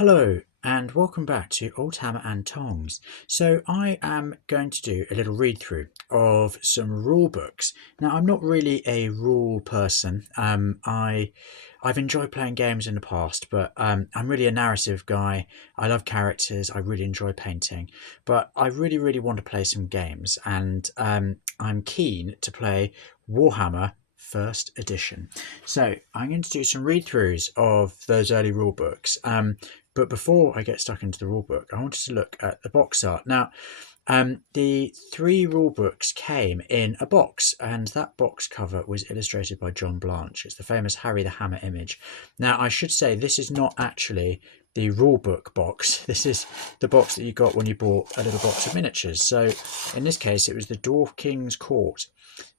Hello and welcome back to Oldhammer and Tongs. So I am going to do a little read through of some rule books. Now I'm not really a rule person. I've enjoyed playing games in the past, but I'm really a narrative guy. I love characters. I really enjoy painting, but I really want to play some games, and I'm keen to play Warhammer First Edition. So I'm going to do some read throughs of those early rule books. But before I get stuck into the rulebook, I wanted to look at the box art. Now, the three rule books came in a box, and that box cover was illustrated by John Blanche. It's the famous Harry the Hammer image. Now, I should say this is not actually the rulebook box. This is the box that you got when you bought a little box of miniatures. So in this case, it was the Dwarf King's Court,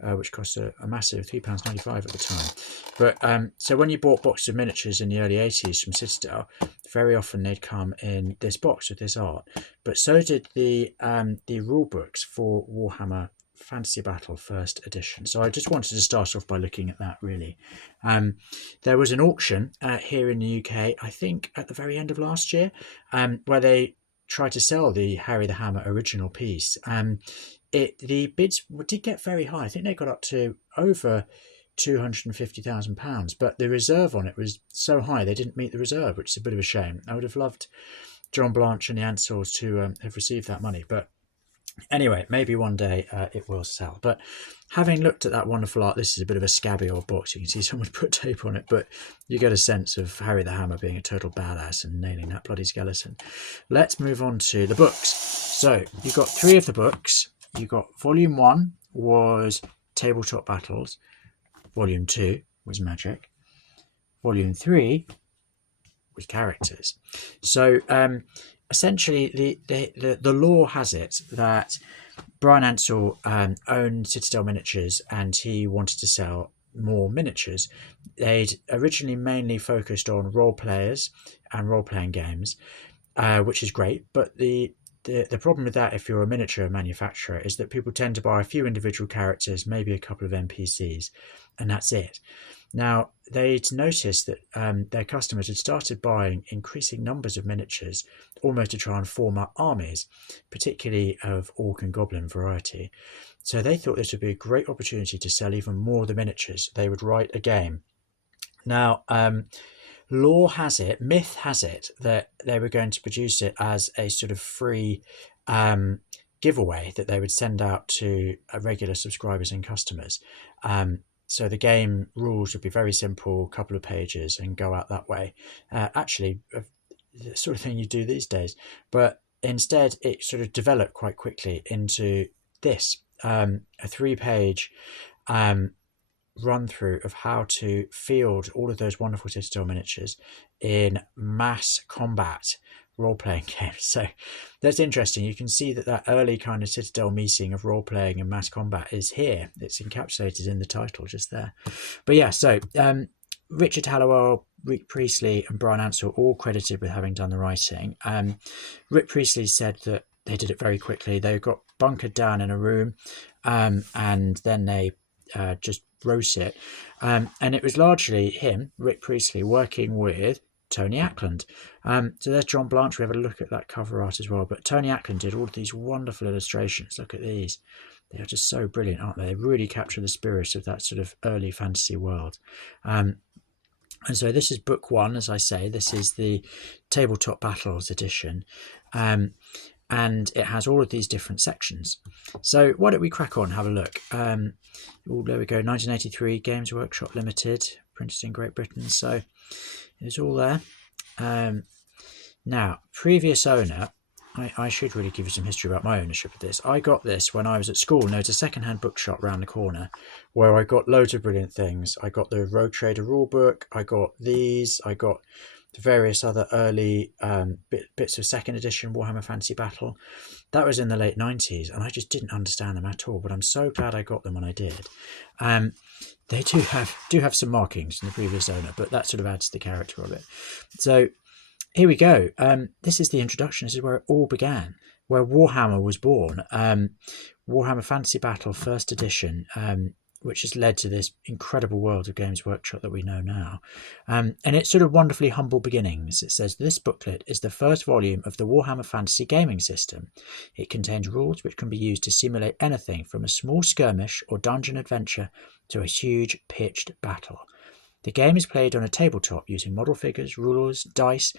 which cost a massive £3.95 at the time. But so when you bought boxes of miniatures in the early 80s from Citadel, very often they'd come in this box with this art. But so did the rule books for Warhammer Fantasy Battle First Edition. So I just wanted to start off by looking at that, really. There was an auction here in the UK, I think at the very end of last year, where they tried to sell the Harry the Hammer original piece. The bids did get very high. I think they got up to over £250,000, but the reserve on it was so high they didn't meet the reserve, which is a bit of a shame. I would have loved John Blanche and the Ansells to have received that money, but anyway, maybe one day it will sell. But having looked at that wonderful art, this is a bit of a scabby old box. You can see someone put tape on it, but you get a sense of Harry the Hammer being a total badass and nailing that bloody skeleton. Let's move on to the books. So you've got three of the books. You got Volume 1 was Tabletop Battles. Volume 2 was Magic. Volume 3 was Characters. So essentially, the lore has it that Brian Ansell owned Citadel Miniatures and he wanted to sell more miniatures. They'd originally mainly focused on role players and role-playing games, which is great, but the problem with that, if you're a miniature manufacturer, is that people tend to buy a few individual characters, maybe a couple of NPCs, and that's it. Now, they'd noticed that their customers had started buying increasing numbers of miniatures, almost to try and form up armies, particularly of orc and goblin variety. So they thought this would be a great opportunity to sell even more of the miniatures. They would write a game. Now, lore has it, myth has it, that they were going to produce it as a sort of free giveaway that they would send out to regular subscribers and customers. So the game rules would be very simple, a couple of pages, and go out that way. Actually, the sort of thing you do these days. But instead, it sort of developed quite quickly into this, a 3-page run through of how to field all of those wonderful Citadel miniatures in mass combat role-playing games. So that's interesting. You can see that early kind of Citadel meeting of role-playing and mass combat is here. It's encapsulated in the title just there. But yeah, so Richard Hallowell, Rick Priestley and Brian Ansell all credited with having done the writing. Rick Priestley said that they did it very quickly. They got bunkered down in a room and then they just wrote it, and it was largely him, Rick Priestley, working with Tony Ackland. So there's John Blanche. We have a look at that cover art as well, but Tony Ackland did all of these wonderful illustrations. Look at these. They are just so brilliant, aren't they? They really capture the spirit of that sort of early fantasy world. And so this is book 1, as I say. This is the Tabletop Battles edition. And it has all of these different sections. So why don't we crack on and have a look. There we go, 1983, Games Workshop Limited, printed in Great Britain. So it's all there. Now, previous owner, I should really give you some history about my ownership of this. I got this when I was at school. There's a second-hand bookshop round the corner where I got loads of brilliant things. I got the Rogue Trader rulebook. I got these. I got various other early bits of second edition Warhammer Fantasy Battle. That was in the late 90s, and I just didn't understand them at all, but I'm so glad I got them when I did. They do have some markings from the previous owner, but that sort of adds to the character of it. So here we go. This is the introduction. This is where it all began, where Warhammer was born. Warhammer Fantasy Battle First Edition. which has led to this incredible world of Games Workshop that we know now. And it's sort of wonderfully humble beginnings. It says, this booklet is the first volume of the Warhammer Fantasy gaming system. It contains rules which can be used to simulate anything from a small skirmish or dungeon adventure to a huge pitched battle. The game is played on a tabletop using model figures, rulers, dice,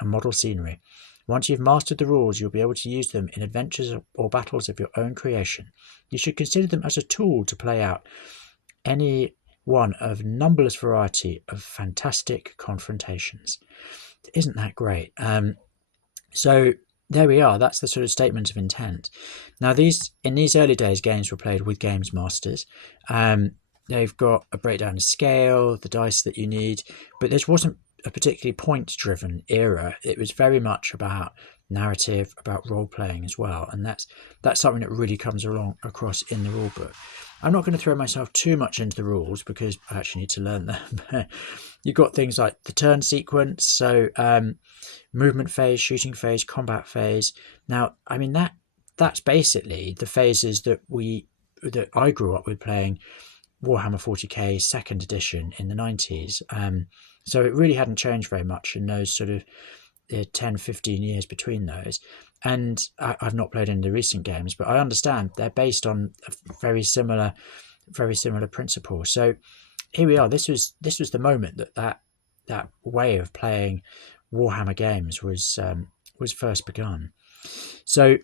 and model scenery. Once you've mastered the rules, you'll be able to use them in adventures or battles of your own creation. You should consider them as a tool to play out any one of numberless variety of fantastic confrontations. Isn't that great? So there we are. That's the sort of statement of intent. Now, in these early days, games were played with games masters. They've got a breakdown of scale, the dice that you need, but this wasn't a particularly point-driven era. It was very much about narrative, about role-playing as well, and that's something that really comes across in the rulebook. I'm not going to throw myself too much into the rules because I actually need to learn them. You've got things like the turn sequence, so movement phase, shooting phase, combat phase. Now, I mean that's basically the phases that I grew up with playing Warhammer 40k 2nd edition in the 90s. So it really hadn't changed very much in those sort of 10, 15 years between those. And I've not played any of the recent games, but I understand they're based on a very similar principles. So here we are. This was the moment that way of playing Warhammer games was first begun. So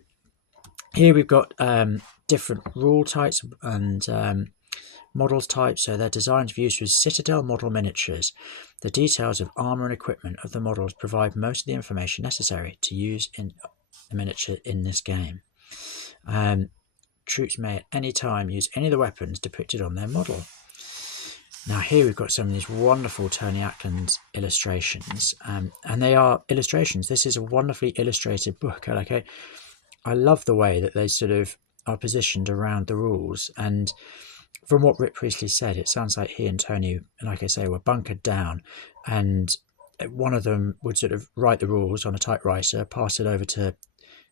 here we've got different rule types and models types, so they're designed for use with Citadel model miniatures. The details of armor and equipment of the models provide most of the information necessary to use in the miniature in this game. Troops may at any time use any of the weapons depicted on their model. Now here we've got some of these wonderful Tony Ackland illustrations, and they are illustrations. This is a wonderfully illustrated book. I love the way that they sort of are positioned around the rules, and from what Rick Priestley said, it sounds like he and Tony, like I say, were bunkered down, and one of them would sort of write the rules on a typewriter, pass it over to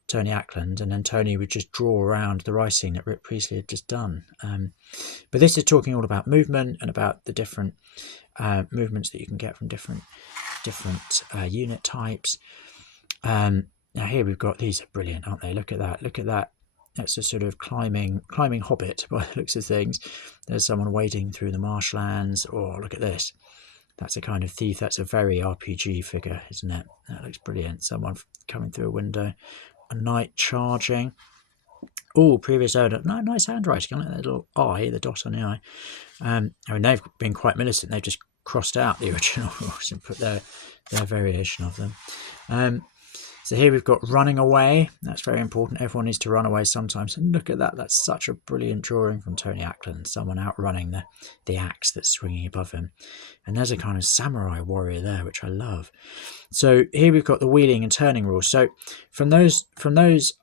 Tony Ackland, and then Tony would just draw around the writing that Rick Priestley had just done. But this is talking all about movement and about the different movements that you can get from different unit types. Now here we've got, these are brilliant, aren't they? Look at that. That's a sort of climbing hobbit by the looks of things. There's someone wading through the marshlands. Oh, look at this. That's a kind of thief. That's a very RPG figure, isn't it? That looks brilliant. Someone coming through a window. A knight charging. Oh, previous owner. No, nice handwriting. I like that little eye, the dot on the eye. I mean, they've been quite militant. They've just crossed out the original rules and put their variation of them. So here we've got running away. That's very important. Everyone needs to run away sometimes. And look at that. That's such a brilliant drawing from Tony Ackland. Someone outrunning the axe that's swinging above him. And there's a kind of samurai warrior there, which I love. So here we've got the wheeling and turning rules. So from those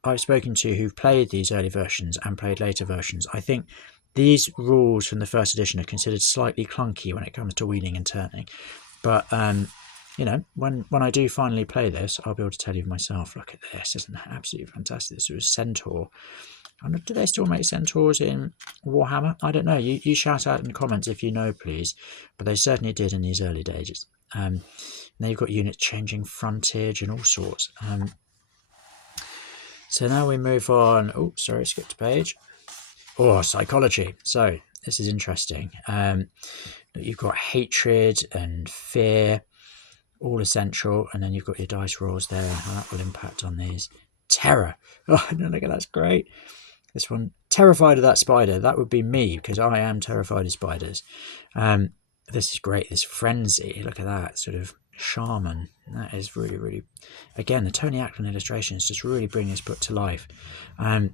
I've spoken to who've played these early versions and played later versions, I think these rules from the first edition are considered slightly clunky when it comes to wheeling and turning. But you know, when I do finally play this, I'll be able to tell you myself, look at this, isn't that absolutely fantastic? This was centaur. Do they still make centaurs in Warhammer? I don't know. You shout out in the comments if you know, please. But they certainly did in these early days. Now you've got units changing frontage and all sorts. So now we move on. Oh, sorry, skipped a page. Oh, psychology. So this is interesting. You've got hatred and fear, all essential, and then you've got your dice rolls there and how that will impact on these. Terror. Oh, no, look, that's great. This one, terrified of that spider. That would be me, because I am terrified of spiders. This is great. This frenzy. Look at that, sort of shaman. That is really, really, again, the Tony Ackland illustrations just really bring this book to life. And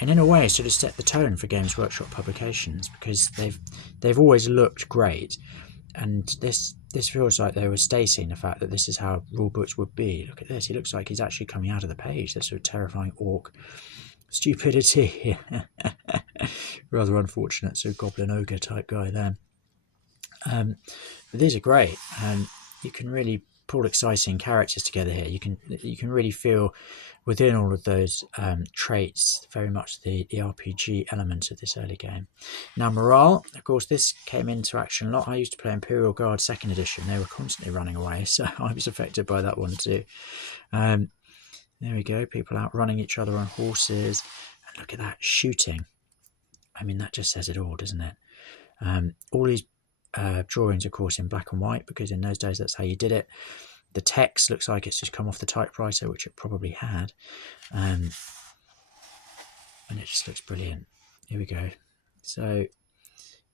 in a way, sort of set the tone for Games Workshop publications, because they've always looked great. And this feels like they were stating the fact that this is how rule books would be. Look at this. He looks like he's actually coming out of the page. This sort of terrifying orc stupidity. Rather unfortunate. So goblin ogre type guy there. But these are great. And you can really pulled exciting characters together here. You can really feel within all of those traits very much the RPG element of this early game. Now morale, of course, this came into action a lot. I used to play Imperial Guard 2nd edition. They were constantly running away, so I was affected by that one too. There we go, people out running each other on horses. And look at that, shooting. I mean, that just says it all, doesn't it? All these drawings, of course, in black and white, because in those days that's how you did it. The text looks like it's just come off the typewriter, which it probably had. And it just looks brilliant. Here we go. So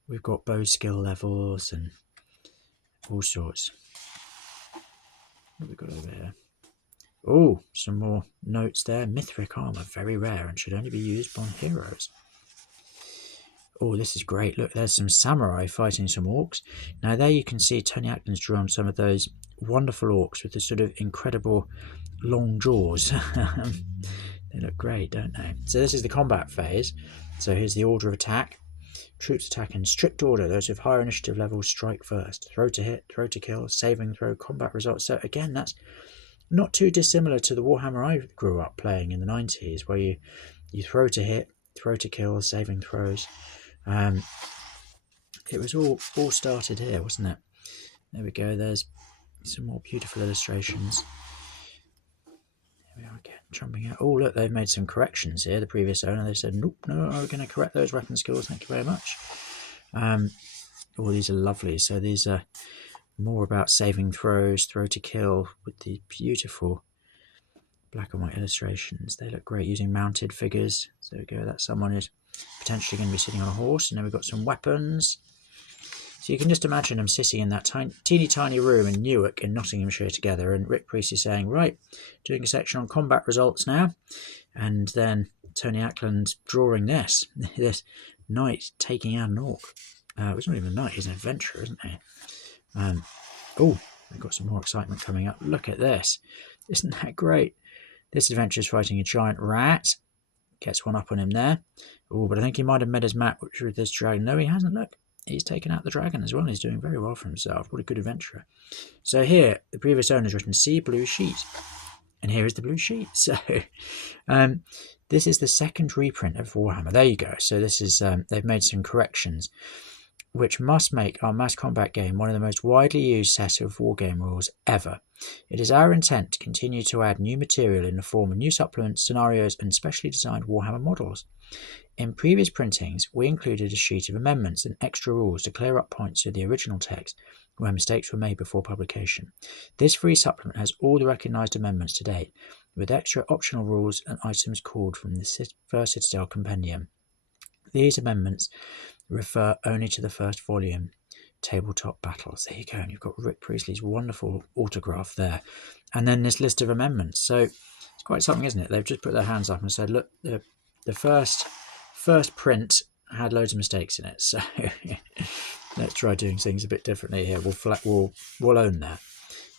we've got bow skill levels and all sorts. What have we got over here? Oh, some more notes there. Mithric armor, very rare and should only be used on heroes. Oh, this is great. Look, there's some samurai fighting some orcs. Now there you can see Tony Ackland's drawn some of those wonderful orcs with the sort of incredible long jaws. They look great, don't they? So this is the combat phase. So here's the order of attack. Troops attack in strict order. Those with higher initiative levels strike first. Throw to hit, throw to kill, saving throw, combat results. So again, that's not too dissimilar to the Warhammer I grew up playing in the 90s, where you throw to hit, throw to kill, saving throws. It was all started here, wasn't it? There we go. There's some more beautiful illustrations. Here we are again, jumping out. Oh, look, they've made some corrections here. The previous owner, they said, nope, no, we're going to correct those weapon skills. Thank you very much. Oh, these are lovely. So these are more about saving throws, throw to kill, with the beautiful black and white illustrations. They look great using mounted figures. So there we go. That's someone who's potentially going to be sitting on a horse. And then we've got some weapons. So you can just imagine them sitting in that teeny tiny room in Newark in Nottinghamshire together. And Rick Priest is saying, right, doing a section on combat results now. And then Tony Ackland drawing this knight taking out an orc. It's not even a knight, he's an adventurer, isn't he? Oh, we've got some more excitement coming up. Look at this. Isn't that great? This adventure is fighting a giant rat. Gets one up on him there. Oh, but I think he might have met his match with this dragon. No, he hasn't. Look, he's taken out the dragon as well. He's doing very well for himself. What a good adventurer. So here, the previous owner's written, see blue sheet. And here is the blue sheet. So this is the second reprint of Warhammer. There you go. So this is, they've made some corrections, which must make our mass combat game one of the most widely used set of wargame rules ever. It is our intent to continue to add new material in the form of new supplements, scenarios, and specially designed Warhammer models. In previous printings, we included a sheet of amendments and extra rules to clear up points of the original text where mistakes were made before publication. This free supplement has all the recognised amendments to date, with extra optional rules and items called from the First Citadel Compendium. These amendments refer only to the first volume, Tabletop Battles. There you go, and you've got Rick Priestley's wonderful autograph there. And then this list of amendments. So it's quite something, isn't it? They've just put their hands up and said, look, the first print had loads of mistakes in it, so let's try doing things a bit differently here. We'll own that.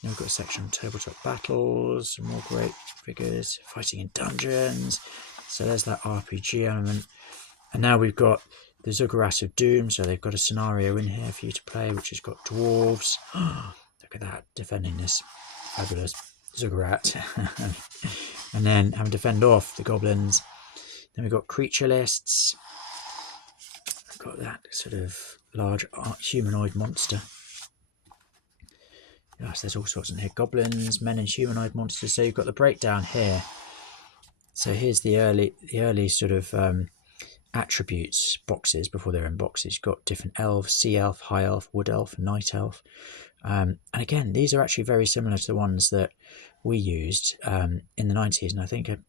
Now we've got a section on Tabletop Battles, some more great figures, fighting in dungeons. So there's that RPG element. And now we've got the Zuggurat of Doom, so they've got a scenario in here for you to play, which has got dwarves. Look at that, defending this fabulous Zuggurat. And then having to fend off the goblins. Then we've got creature lists. I've got that sort of large humanoid monster. Yes, there's all sorts in here. Goblins, men and humanoid monsters. So you've got the breakdown here. So here's the early sort of attributes boxes before they're in boxes. You've got different elves, sea elf, high elf, wood elf, night elf. And again, these are actually very similar to the ones that we used in the 90s, and I think are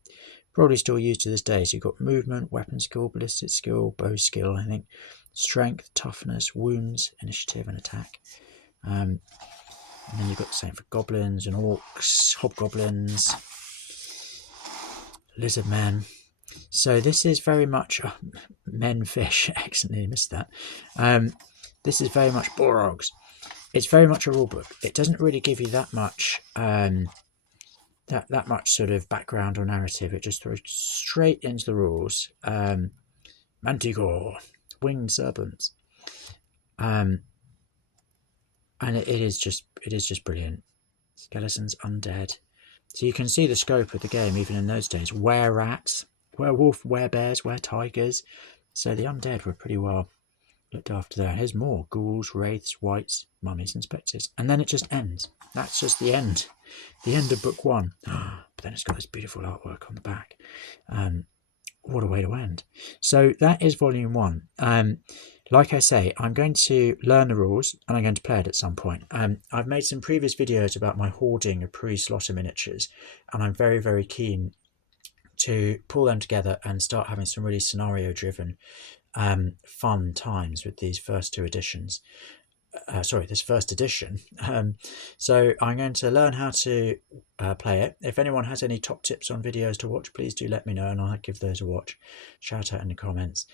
probably still used to this day. So you've got movement, weapon skill, ballistic skill, bow skill, I think, strength, toughness, wounds, initiative, and attack. And then you've got the same for goblins and orcs, hobgoblins, lizard men. So this is very much men fish. Excellently missed that. This is very much Borogs. It's very much a rulebook. It doesn't really give you that much that much sort of background or narrative. It just throws straight into the rules. Manticore, winged serpents, and it is just brilliant. Skeletons, undead. So you can see the scope of the game even in those days. Were-rats, werewolf, were-bears, were-tigers. So the undead were pretty well looked after there. Here's more. Ghouls, wraiths, wights, mummies and spectres. And then it just ends. That's just the end. The end of book 1. But then it's got this beautiful artwork on the back. What a way to end. So that is volume 1. Like I say, I'm going to learn the rules and I'm going to play it at some point. I've made some previous videos about my hoarding of pre-slaughter miniatures, and I'm very, very keen to pull them together and start having some really scenario-driven fun times with these first 2 editions. This first edition. So I'm going to learn how to play it. If anyone has any top tips on videos to watch, please do let me know and I'll give those a watch. Shout out in the comments.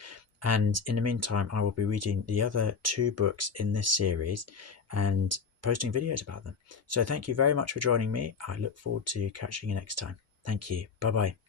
And in the meantime, I will be reading the other 2 books in this series and posting videos about them. So thank you very much for joining me. I look forward to catching you next time. Thank you. Bye-bye.